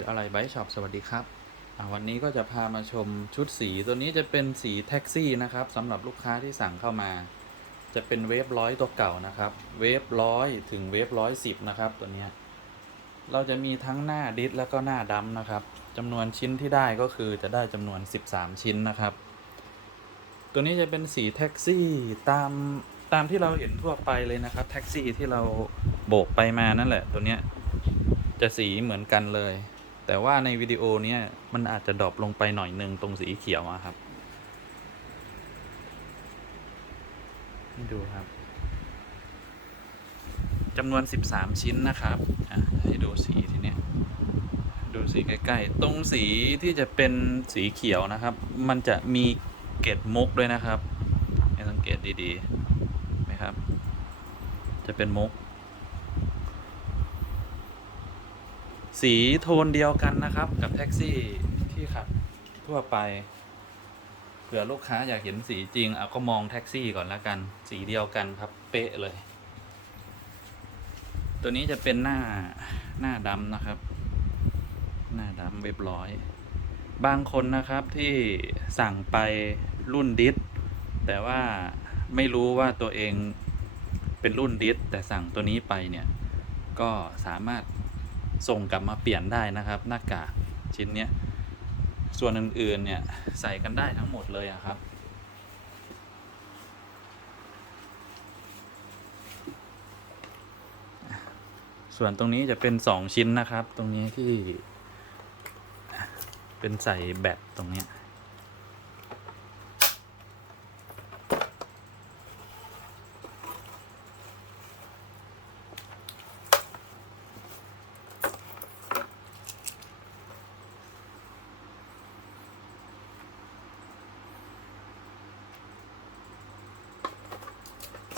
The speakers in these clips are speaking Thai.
จอะไรไบช็อปสวัสดีครับวันนี้ก็จะพามาชมชุดสีตัวนี้จะเป็นสีแท็กซี่นะครับสำหรับลูกค้าที่สั่งเข้ามา จะเป็นเวฟร้อยตัวเก่านะครับ เวฟร้อยถึงเวฟร้อยสิบนะครับตัวนี้เราจะมีทั้งหน้าดิสแล้วก็หน้าดำนะครับจำนวนชิ้นที่ได้ก็คือจะได้จำนวน 13 ชิ้นนะครับ ตัวนี้จะเป็นสีแท็กซี่ตามตามที่เราเห็นทั่วไปเลยนะครับแท็กซี่ที่เราโบกไปมานั่นแหละตัวเนี้ยจะสีเหมือนกันเลย แต่ว่าในวิดีโอเนี้ยมันอาจจะดรอปลงไปหน่อยหนึ่งตรงสีเขียวครับดูครับจำนวน 13 ชิ้นนะครับให้ดูสีทีเนี้ยดูสีใกล้ๆ ตรงสีที่จะเป็นสีเขียวนะครับ มันจะมีเกล็ดมุกด้วยนะครับให้สังเกตดีๆไหมครับ จะเป็นมุก สีโทนเดียวกันนะครับ กับแท็กซี่ที่ขับทั่วไปเผื่อลูกค้าอยากเห็นสีจริงเอาก็มองแท็กซี่ก่อนแล้วกัน สีเดียวกันครับ เป๊ะเลย ตัวนี้จะเป็นหน้าหน้าดำนะครับ หน้าดำเรียบร้อย บางคนนะครับที่สั่งไปรุ่นดิสแต่ว่าไม่รู้ว่าตัวเองเป็นรุ่นดิสแต่สั่งตัวนี้ไปเนี่ย ก็สามารถ ส่งกลับมาเปลี่ยนได้นะครับ หน้ากากชิ้นเนี้ยส่วนอื่นๆเนี่ยใส่กันได้ทั้งหมดเลยครับ ส่วนตรงนี้จะเป็นสองชิ้นนะครับ ตรงนี้ที่เป็นใส่แบตตรงเนี้ย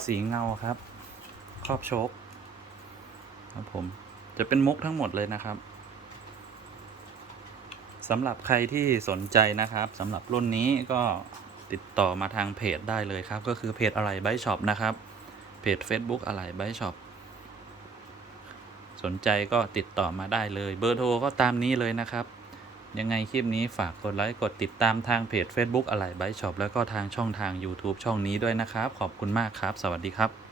สีเงาครับ ครอบโชคครับผมจะเป็นมุกทั้งหมดเลยนะครับสำหรับใครที่สนใจนะครับสำหรับรุ่นนี้ก็ติดต่อมาทางเพจได้เลยครับ ก็คือเพจอะไรไบช็อปนะครับ เพจ Facebook อะไรไบช็อปสนใจก็ติดต่อมาได้เลย เบอร์โทรก็ตามนี้เลยนะครับ ยังไงคลิปนี้ฝากกดไลค์กดติดตามทางเพจ Facebook อะไรไบช็อปแล้วก็ทางช่องทาง YouTube ช่องนี้ด้วยนะครับ ขอบคุณมากครับ สวัสดีครับ